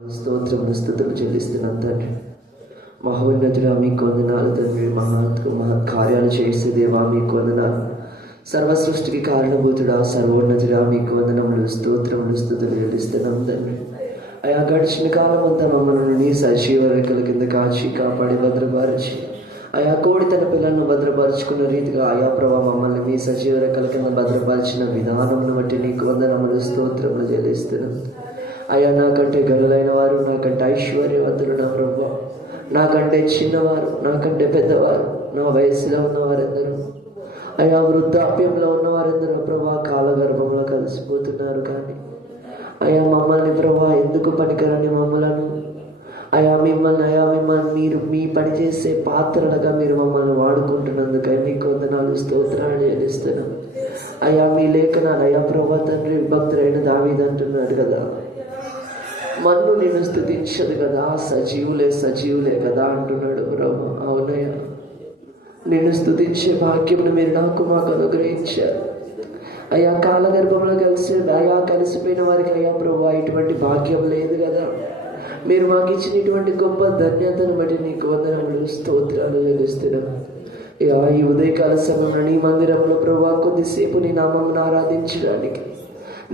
స్తోత్రములు స్తుతులు చెల్లిస్తున్నాం తండ్రి. మహోన్నతుడా మీకు వందనాలు తండ్రి. కార్యాలు చేసే దేవా మీకు వందనాలు. సర్వ సృష్టికి కారణభూతుడా సర్వోన్నతుడా మీకు వందనములు స్తోత్రములు స్తుతులు చెల్లిస్తున్నాం తండ్రి. అయా గడిచిన కాలం అంతా మమ్మల్ని సజీవ రెక్కల కింద కాచి కాపాడి భద్రపరిచి అయా కోడి తన పిల్లలను భద్రపరుచుకున్న రీతిగా అయా ప్రభా మమ్మల్ని మీ సజీవ రెక్కల కింద భద్రపరిచిన విధానమును బట్టి నీకు వందనములు స్తోత్రములు చెల్లిస్తున్నాం. అయ్యా నాకంటే గనులైన వారు, నాకంటే ఐశ్వర్యవంతులు నా ప్రభు, నాకంటే చిన్నవారు, నాకంటే పెద్దవారు, నా వయసులో ఉన్నవారెందరూ, అయా వృద్ధాప్యంలో ఉన్నవారెందరూ ప్రభా కాలగర్భంలో కలిసిపోతున్నారు. కానీ అయా మమ్మల్ని ప్రభా ఎందుకు పనికరని మమ్మలను అయా మిమ్మల్ని మీరు మీ పని చేసే పాత్రలుగా మీరు మమ్మల్ని వాడుకుంటున్నందుకై మీకు వందనాలు స్తోత్రాలు చెల్లిస్తున్నాం. అయా మీ లేఖనాలు అయా ప్రభా తండ్రి భక్తుడైన దావీదు అంటున్నాడు కదా, మన్ను నేను స్తుతించదు కదా, సజీవులే కదా అంటున్నాడు ప్రభు. అవునయ్యా, నేను స్తుతించే భాగ్యంను మీరు మాకు అనుగ్రహించారు. అయ్యా కాలగర్భంలో కలిసిపోయిన వారికి అయ్యా ప్రభు ఇటువంటి భాగ్యం లేదు కదా. మీరు మాకు ఇచ్చిన ఇటువంటి గొప్ప ధన్యతను బట్టి నీకు వందనములు స్తోత్రాలు చెల్లిస్తున్నాం. ఈ ఉదయకాల సమయంలో నీ మందిరంలో ప్రభు కొద్దిసేపు నీ నామమును ఆరాధించడానికి,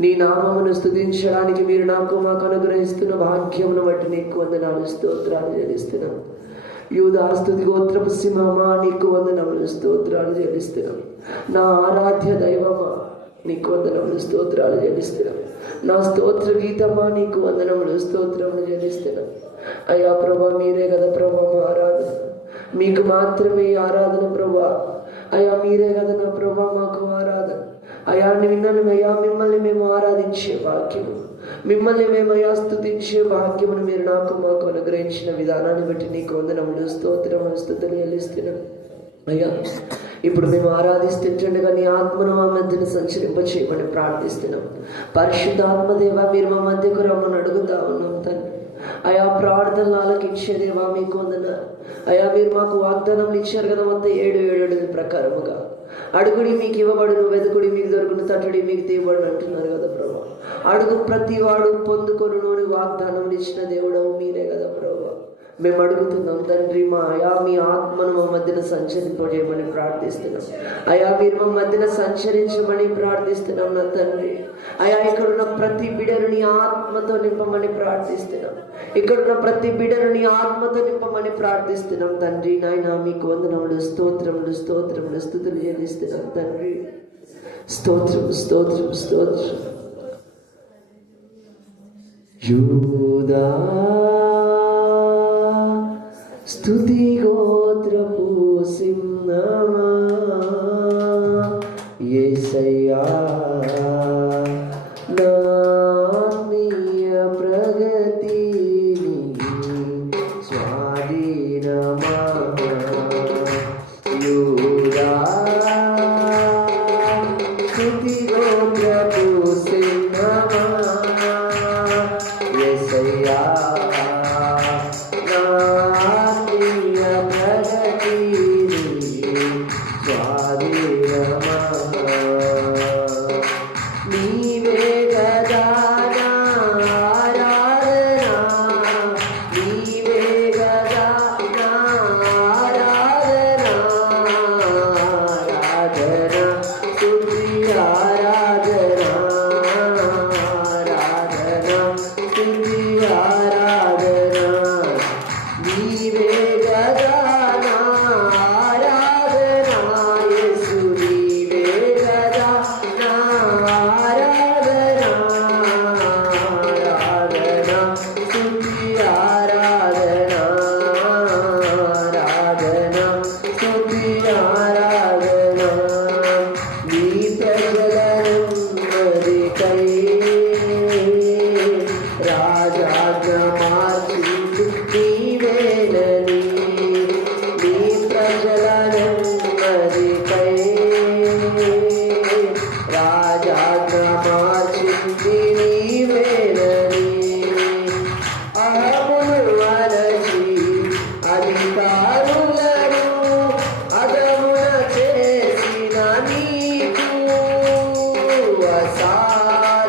నీ నామమును స్తుతించడానికి మీరు మాకు అనుగ్రహిస్తున్న భాగ్యమును బట్టి నీకు వందనాలు స్తోత్రాలు చెల్లిస్తున్నాం. యూదా స్తుతి గోత్రపు సింహమా నీకు వందనములు స్తోత్రాలు చెల్లిస్తున్నాం. నా ఆరాధ్య దైవమా నీకు వందనములు స్తోత్రాలు చెల్లిస్తున్నాం. నా స్తోత్ర గీతమా నీకు వందనములు స్తోత్రములు చెల్లిస్తున్నాం. అయ్యా ప్రభా మీరే కదా ప్రభా మా ఆరాధన, మీకు మాత్రమే ఆరాధన ప్రభా. అయ్యా మీరే కదా నా ప్రభా మాకు ఆరాధన. అయా మిమ్మల్ని మేము ఆరాధించే భాగ్యము, మిమ్మల్ని మేము అయా స్తుతించే భాగ్యమును మీరు మాకు అనుగ్రహించిన విధానాన్ని బట్టి నీకు వందనములు స్తోత్రములు స్తుతులు చెల్లిస్తున్నాం. అయ్యా ఇప్పుడు మేము ఆరాధిస్తుండగా నీ ఆత్మను మా మధ్యను సంచరింపచేయమని ప్రార్థిస్తున్నాం. పరిశుద్ధాత్మదేవ మీరు మా మధ్యకు రమ్మని అడుగుతా ఉన్నాం తండ్రి. అయా ప్రార్థనలు ఆలకించే దేవా మీకు వందనాలు. అయా మీరు మాకు వాగ్దానం ఇచ్చారు కదా, మొత్తం 7 ప్రకారముగా అడుగుడి మీకు ఇవ్వబడును, వెదుకుడి మీకు దొరుకును, తట్టుడి మీకు తీయబడును అంటున్నారు కదా ప్రభు. అడుగు ప్రతి వాడు పొందుకొనును అని వాగ్దానం ఇచ్చిన దేవుడవు మీరే కదా ప్రభు. మేము అడుగుతున్నాం తండ్రి, మీ ఆత్మను మా మధ్యన సంచరింపజేయమని ప్రార్థిస్తున్నాం. అయా మీరు మా మధ్యన సంచరించమని ప్రార్థిస్తున్నాం నా తండ్రి. అయా ఇక్కడున్న ప్రతి బిడ్డను నీ ఆత్మతో నింపమని ప్రార్థిస్తున్నాం. ఇక్కడున్న ప్రతి బిడ్డను నీ ఆత్మతో నింపమని ప్రార్థిస్తున్నాం తండ్రి. నాయన మీకు వందనములు స్తోత్రములు స్తోత్రములు స్తుతులు చెల్లిస్తున్నాం తండ్రి. స్తోత్రం స్తోత్రం స్తోత్రం. యూదా స్తుతి గోత్రపు సింహమా యేసయ్యా నా ఆత్మీయ ప్రగతిని స్వాధీనమా. యూదా స్తుతి గోత్రపు సింహమా యేసయ్యా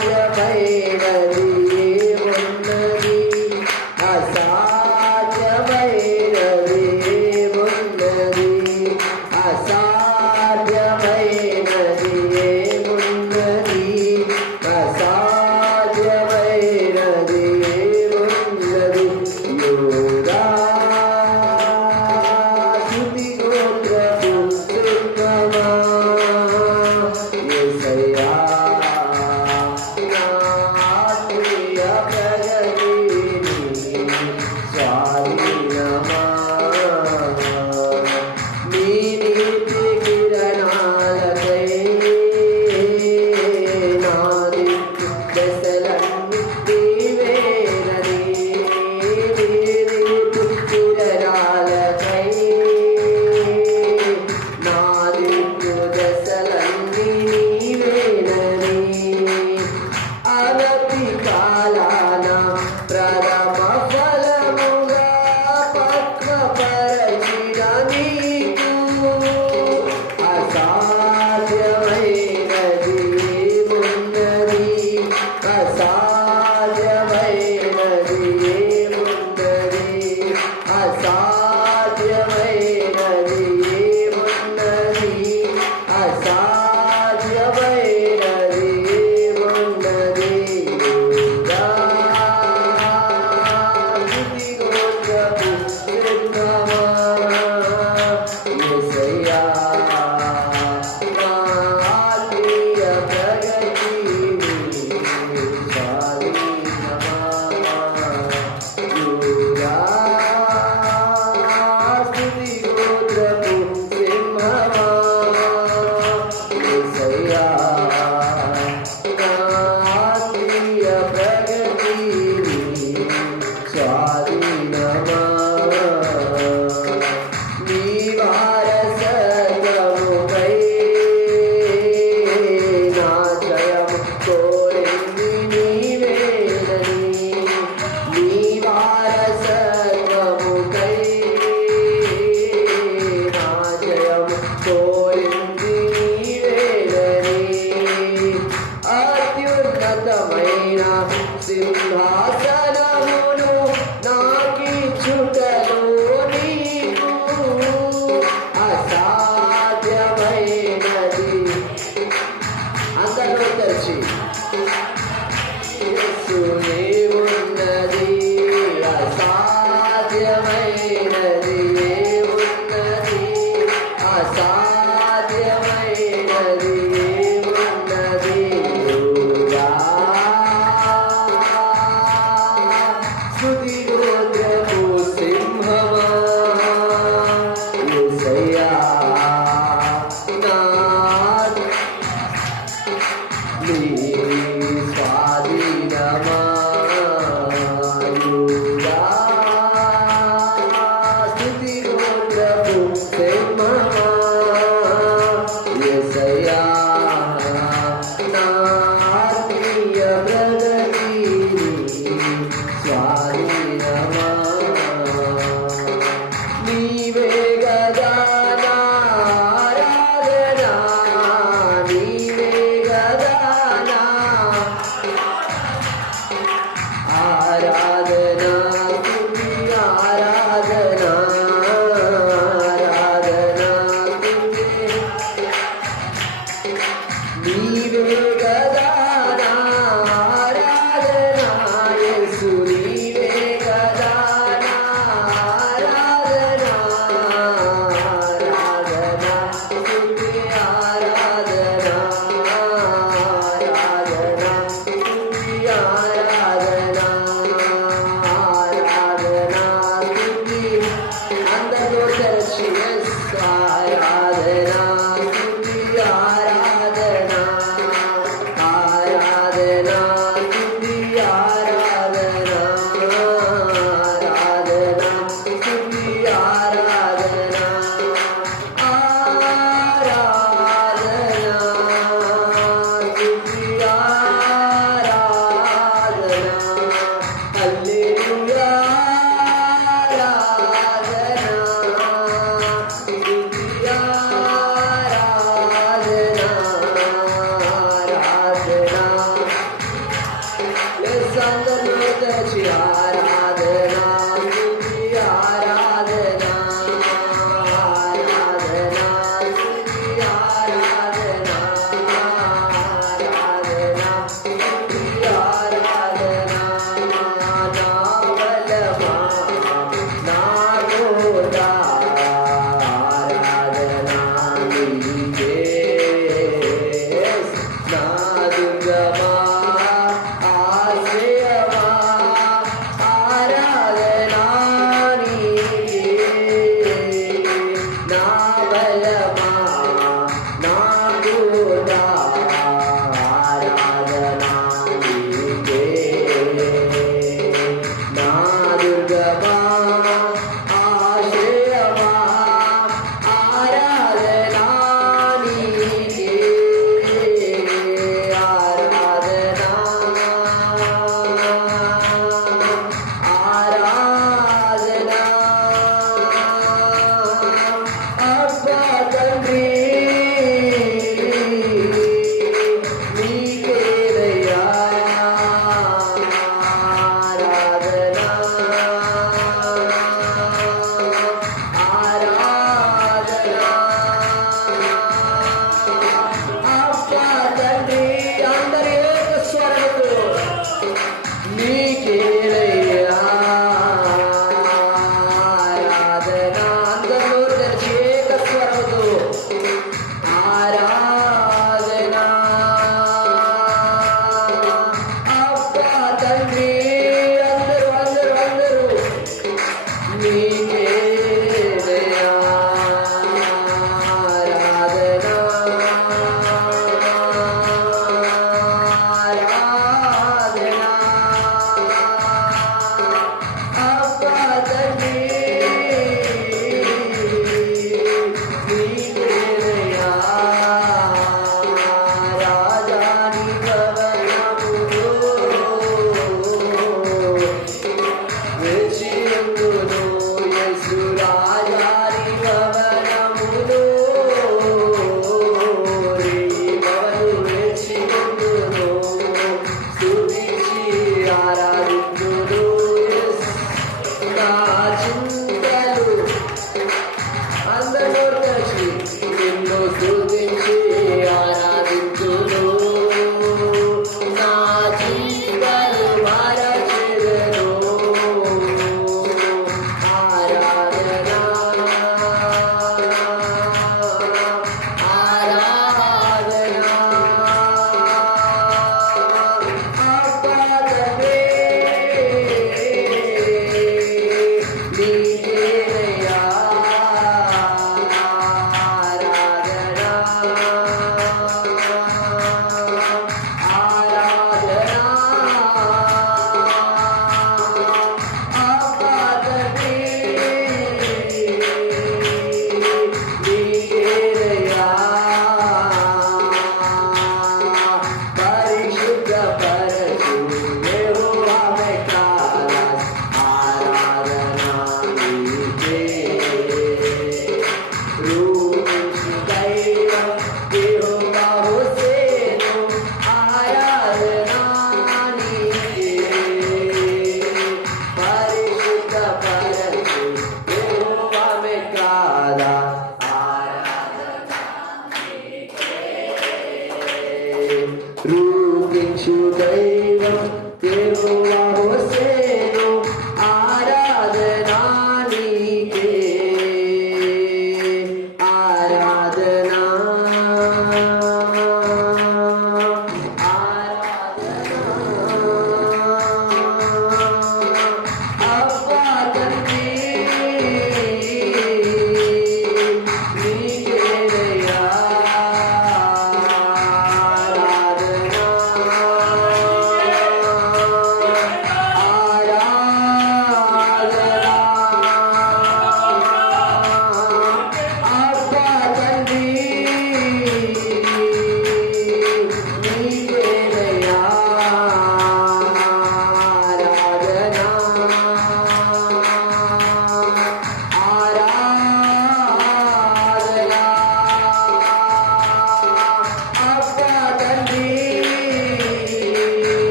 అసాధ్యమైనది ఏమున్నది ప్రథమ ఫలముగా పక్వపరచిన నీకు అసాధ్యమైనది ఏమున్నది, అసాధ్యమైనది ఏమున్నది, అసాధ్యమైనది ఏమున్నది, అసాధ్యమైనది ఏమున్నది. యేసయ్యా నా ఆత్మీయ ప్రగతి స్వాధీనమా. యూదా స్తుతి గోత్రపు సింహమా. యేసయ్యా నా ఆత్మీయ ప్రగతి స్వాధీనమా. నీ వారసత్వముపై నా జయము కోరింది నీవేనని, నీ వారసత్వముపై నా జయము కోరింది నీవేనని. అత్యున్నతమైన సింహాసనమును నాకిచ్చుటలో నీకు అసాధ్యమైనది. అందరూ తెరిచి యేసునే ఉన్నది, అసాధ్యమైనది ఏమున్నది, అసాధ్యమైనది ఏమున్నది. యూదా స్తుతి గోత్రపు సింహమా. యేసయ్యా నా నీ స్వాధీనమా. యూదా స్తుతి గోత్రపు సింహమా. యేసయ్యా నా ఆత్మీయ ప్రగతి స్వాధీనమా. నీవే గదా నా ఆరాధన, నీవే గదా నా ఆరాధన, స్తుతి ఆరాధన, ఆరాధన స్తుతి. నీవే గదా నా ఆరాధన, యేసు నీవే గదా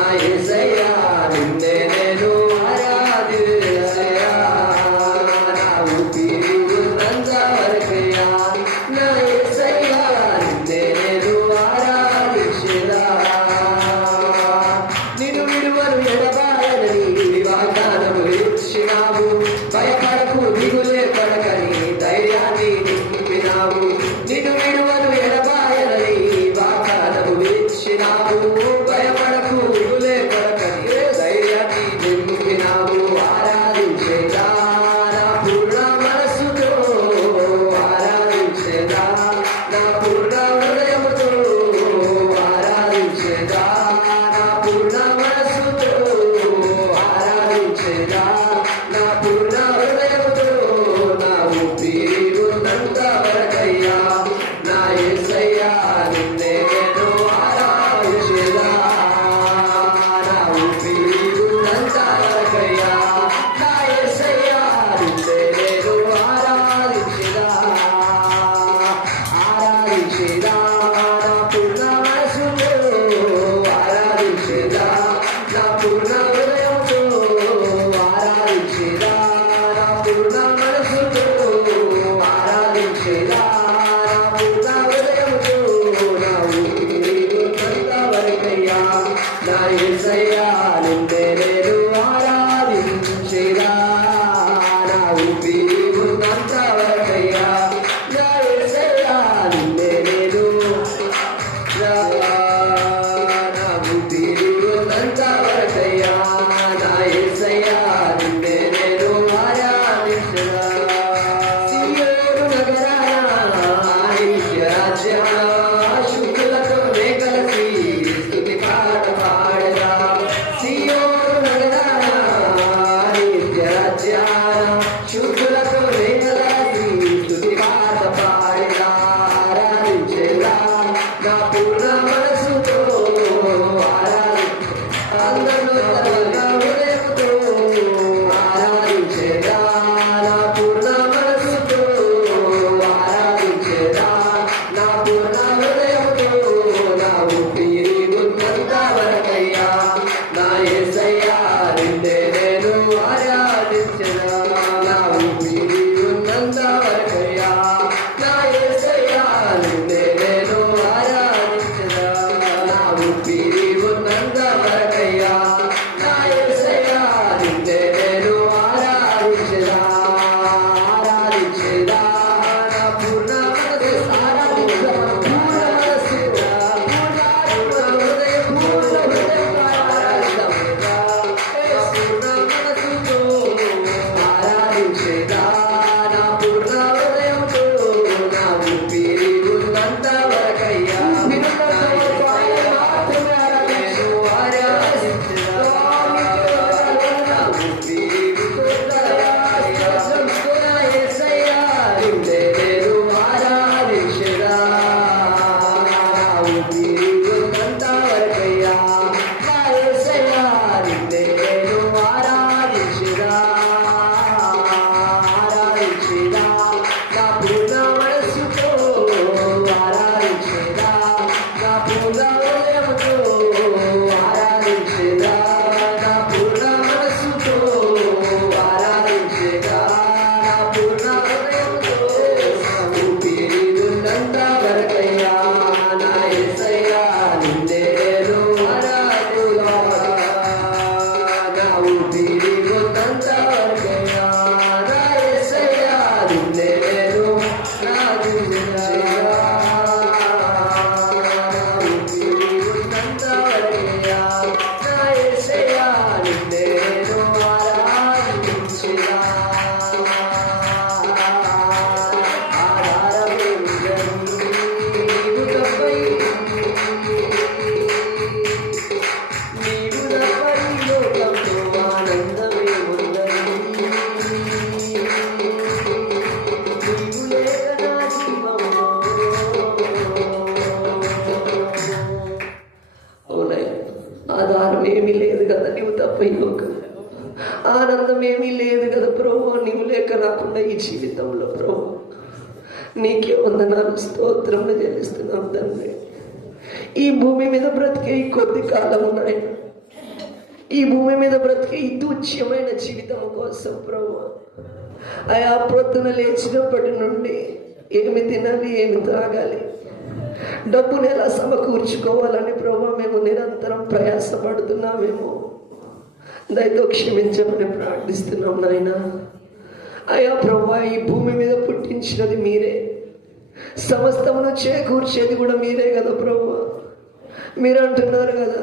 నా యేసయ్యా నిన్నే నేను ఆరాధించేదయ్యా నా ఊపిరి ఉన్నంత వరకయ్యా నా యేసయ్యా నిన్నే నేను ఆరాధించేదా నిన్ను విడువను ఎడబాయని వాగ్దానము ఇచ్చినావు భయపడకు దిగులే పడకని ధైర్యాన్ని నింపినావు నిన్ను విడువను ఎడబాయని వాగ్దానము ఇచ్చినావు భయపడకు దిగులే పడకని ధైర్యాన్ని నింపినావు ఆరాధించేదా నా పూర్ణ మనసుతో ఆరాధించేదా నా పూర్ణ హృదయముతో ఆరాధించేదా నా పూర్ణ మనసుతో ఆరాధించేదా నా పూర్ణ హృదయముతో నా ఊపిరి ఉన్నంత వరకయ్యా నా యేసయ్యా నిన్నే నేను ఆరాధించేదా నా ఊపిరి ఉన్నంత వరకయ్యా నా యేసయ్యా నిన్నే నేను ఆరాధించేదా ఆరాధించేదా నా పూర్ణ మనసుతో ఆరాధించేదా నా పూర్ణ హృదయంతో ఆరాధించేదా నా పూర్ణ మనసుతో ఆరాధించేదా నా పూర్ణ హృదయంతో నా ఊపిరి ఉన్నంత వరకయ్యా నా యేసయ్యా నిన్నే నేను ఆరాధించేదా నా ఊపిరి ఉన్నంత వరకయ్యా నా యేసయ్యా నిన్నే నేను నా ఊపిరి ఉన్నంత వరకయ్యా నా యేసయ్యా నిన్నే నేను ఆరాధించేదా సియోను నగరాన నిత్య రాజ్యాన శుద్ధులతోనే కలిసి స్తుతి పాట పాడదా సియోను నగరాన నిత్య రాజ్యాన శుద్ధులతోనే కలిసి స్తుతి పాట పాడదా ఆరాధించేదా నా పూర్ణ మనసుతో ఆరాధించేదా నా పూర్ణ మనసుతో ఆరాధించేదా నా పూర్ణ హృదయంతో నా ఊపిరి ఉన్నంత వరకయ్యా నా యేసయ్యా నిన్నే నేను ఆరాధించేదా నా ఊపిరి ఉన్నంత వరకయ్యా నా యేసయ్యా నిన్నే నేను ఆరాధించేదా నా ఊపిరి ఉన్నంత వరకయ్యా నా యేసయ్యా నిన్నే నేను ఆరాధించేదా ఆరాధించేదా నా పూర్ణ మనసు ఆరాధించేదా పూర్ణ మనసు పూర్ణ హృదయం పూర్ణ హృదయం ఆరాధించేదా పూర్ణ మనసుతో ఆరాధించేదా నా పూర్ణ హృదయంతో నా ఊపిరి ఉన్నంత వరకయ్యా నా యేసయ్యా మాత్రమే ఆరాధించేదా ఆరాధించేదా నా ఊపిరి ఉన్నంత వరకయ్యా నా యేసయ్యా నిన్నే నేను ఆరాధించేదా నా ఊపిరి ఉన్నంత వరకయ్యా నా యేసయ్యా నిన్నే నేను ఆరాధించేదా ఆరాధించేదా నా పూర్ణ మనసుతో ఆరాధించేదా నా పూర్ణ హృదయంతో ఆరాధించేదా నా పూర్ణ మనసుతో ఆరాధించేదా నా పూర్ణ హృదయంతో ఊపిరి ఉన్నంత వరకయ్యా నా యేసయ్యా నిన్నే నేను ఆరాధించేదా నా ఊపిరి ఉన్నంత వరకయ్యా నా యేసయ్యా నిన్నే నేను ఆరాధించేదా నా ఊపిరి ఉన్నంత వరకయ్యా నా యేసయ్యా నిన్నే నేను ఆరాధించేదా ఆధారమే నీవు తప్పై నీవు తప్పై లోకంలో ఆనందమే ఉందని నీవు లేక నా జీవము అవునయ్య ఆధారం ఏమీ లేదు కదా నీవు తప్ప ఈ లోకం ఆనందం ఏమీ లేదు కదా ప్రభు నీవు లేక రాకుండా ఈ జీవితంలో ప్రభు నీకే వందనాలు స్తోత్రములు చెల్లిస్తున్నాం తండ్రి. ఈ భూమి మీద బ్రతికే ఈ కొద్ది కాలం నాయన ఈ భూమి మీద బ్రతికే ఈ తుచ్చమైన జీవితం కోసం ప్రభువా, అయా ప్రొద్దున లేచినప్పటి నుండి ఏమి తినాలి, ఏమి తాగాలి, డబ్బును ఎలా సమకూర్చుకోవాలని ప్రభువా మేము నిరంతరం ప్రయాసపడుతున్నామేమో. దయతో క్షమించమని ప్రార్థిస్తున్నాం నాయన. అయా ప్రభువా, ఈ భూమి మీద పుట్టించినది మీరే, సమస్తమును చేకూర్చేది కూడా మీరే కదా ప్రభువా. మీరు అంటున్నారు కదా,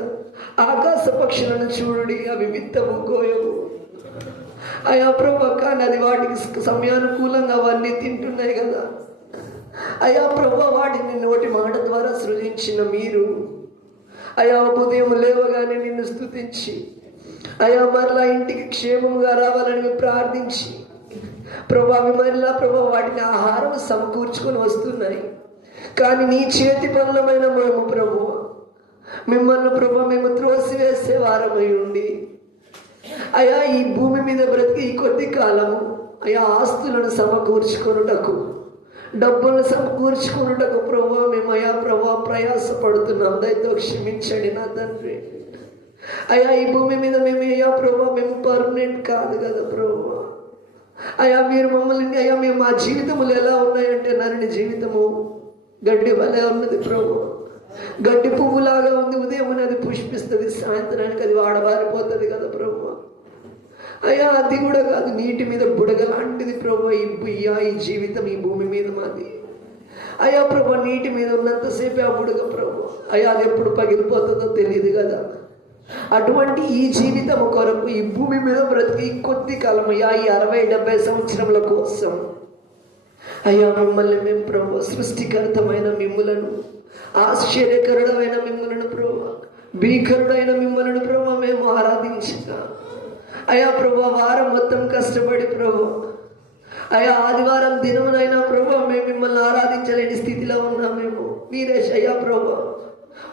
ఆకాశ పక్షులను చూడండి, అవి విత్తము కోయవు. అయా ప్రభువా, కానీ అది వాటికి సమయానుకూలంగా అవన్నీ తింటున్నాయి కదా. అయా ప్రభువా, వాటిని నోటి మాట ద్వారా సృజించిన మీరు అయా ఉదయం లేవగానే నిన్ను స్తుతించి అయా మరలా ఇంటికి క్షేమంగా రావాలని ప్రార్థించి ప్రభువా మరలా ప్రభువా వాటిని ఆహారం సమకూర్చుకొని వస్తున్నాయి. కానీ నీ చేతి పనులమైన మేము ప్రభువా మిమ్మల్ని ప్రభువా మేము త్రోసివేసే వారమై ఉండి అయా ఈ భూమి మీద బ్రతికి ఈ కొద్ది కాలము అయా ఆస్తులను సమకూర్చుకొనుటకు, డబ్బులను సమకూర్చుకొనుటకు ప్రభువా మేము అయా ప్రభువా ప్రయాసపడుతున్నాం. దయతో క్షమించండి నా తండ్రి. అయా ఈ భూమి మీద మేము అయ్యా ప్రభువా మేము పర్మనెంట్ కాదు కదా ప్రభువా. అయా మీరు మమ్మల్ని అయా మేము మా జీవితములు ఎలా ఉన్నాయంటే నరుని జీవితము గడ్డి వలె ఉన్నది ప్రభువా. గడ్డి పువ్వులాగా ఉంది, ఉదయం అది పుష్పిస్తుంది, సాయంత్రానికి అది వాడబారిపోతుంది కదా ప్రభువా. అయ్యా అది కూడా కాదు, నీటి మీద బుడగ లాంటిది ప్రభువా ఈ జీవితం ఈ భూమి మీద మాది. అయ్యా ప్రభువా నీటి మీద ఉన్నంతసేపే ఆ బుడగ ప్రభువా. అయ్యా అది ఎప్పుడు పగిలిపోతుందో తెలియదు కదా. అటువంటి ఈ జీవితం కొరకు ఈ భూమి మీద బ్రతికి ఈ కొద్ది కాలం అయ్యా ఈ 60-70 సంవత్సరముల కోసం అయ్యా మిమ్మల్ని మేము ప్రభు సృష్టికర్తమైన మిమ్ములను, ఆశ్చర్యకరుడమైన మిమ్ములను ప్రభు, భీకరుడైన మిమ్మల్ని ప్రభు మేము ఆరాధించిన అయా ప్రభు వారం మొత్తం కష్టపడి ప్రభు అయా ఆదివారం దినమునైనా ప్రభు మేము మిమ్మల్ని ఆరాధించలేని స్థితిలో ఉన్నామేమో. మీరే అయ్యా ప్రభు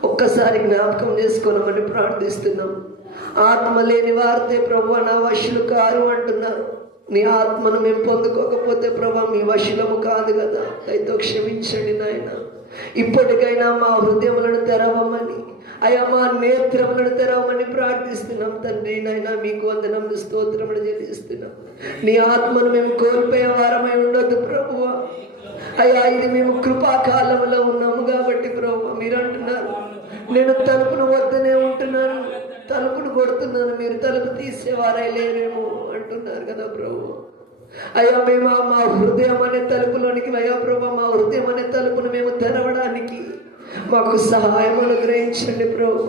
ఒక్కసారి జ్ఞాపకం చేసుకోనమని ప్రార్థిస్తున్నాం. ఆత్మ లేని వారితే ప్రభు నా వశులు కారు అంటున్నారు. నీ ఆత్మను మేము పొందుకోకపోతే ప్రభు మీ వశులము కాదు కదా. దయతో క్షమించండి నాయన. ఇప్పటికైనా మా హృదయములను తెరవమని అయా మా నేత్రములను తెరవమని ప్రార్థిస్తున్నాం తండ్రి. నాయన మీకు వందనములు స్తోత్రములు చెల్లిస్తున్నాం. నీ ఆత్మను మేము కోల్పోయే వారమై ఉండొద్దు ప్రభువా. అయ్యా ఇది మేము కృపాకాలంలో ఉన్నాము కాబట్టి ప్రభు మీరు అంటున్నారు, నేను తలుపును వద్దనే ఉంటున్నాను, తలుపును కొడుతున్నాను, మీరు తలుపు తీసేవారై లేరేమో అంటున్నారు కదా ప్రభు. అయ్యా మేము మా హృదయం అనే తలుపులోనికి అయ్యా ప్రభు మా హృదయం అనే తలుపును మేము తెరవడానికి మాకు సహాయం అనుగ్రహించండి ప్రభు.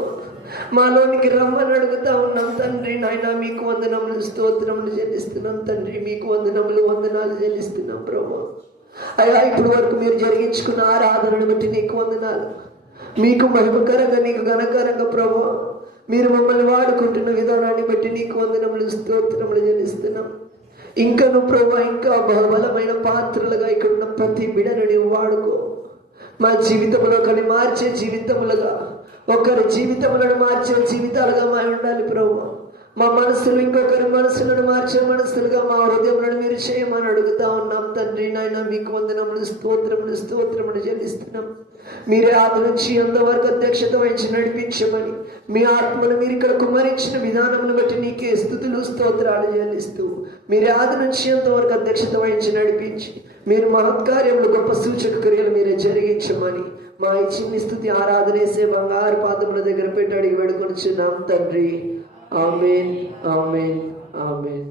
మాలోనికి రమ్మని అడుగుతా ఉన్నాం తండ్రి. నాయన మీకు వందనములు స్తోత్రములు చెల్లిస్తున్నాం తండ్రి. మీకు వందనాలు చెల్లిస్తున్నాం ప్రభు. అయ్యా ఇప్పుడు వరకు మీరు జరిగించుకున్న ఆరాధనను బట్టి నీకు వందనాలు. మీకు మహిమకరంగా నీకు ఘనకరంగా ప్రభు మీరు మమ్మల్ని వాడుకుంటున్న విధానాన్ని బట్టి నీకు వందనములు స్తోత్రములు చెల్లిస్తున్నాం. ఇంకను ప్రభు ఇంకా బలమైన పాత్రలుగా ఇక్కడ ఉన్న ప్రతి బిడను నీవు వాడుకో. మా జీవితంలో కానీ మార్చే జీవితములుగా, ఒకరి జీవితములను మార్చే జీవితాలుగా మా ఉండాలి ప్రభు. మా మనసులు ఇంకొకరి మనసులను మార్చే మనసులుగా మా హృదయములను మీరు చేయమని అడుగుతా ఉన్నాం తండ్రి. నాయన మీకు వందనములు స్తోత్రములు చెల్లిస్తున్నాం. మీరే ఆది నుంచి అంతవరకు అధ్యక్షత వహించి నడిపించమని, మీ ఆత్మను మీరు ఇక్కడ కుమ్మరించిన విధానమును బట్టి నీకే స్తుతులు స్తోత్రాలు చెల్లిస్తూ, మీరే ఆది నుంచి అంతవరకు అధ్యక్షత వహించి నడిపించి, మీరు మహత్కార్యములు గొప్ప సూచక క్రియలు మీరే జరిగించమని మా ఈ చిన్ని స్తుతి ఆరాధనేసే బంగారు పాదముల దగ్గర పెట్టి అడిగి వేడుకొనిచున్నాం తండ్రి. ఆమేన్, ఆమేన్, ఆమేన్.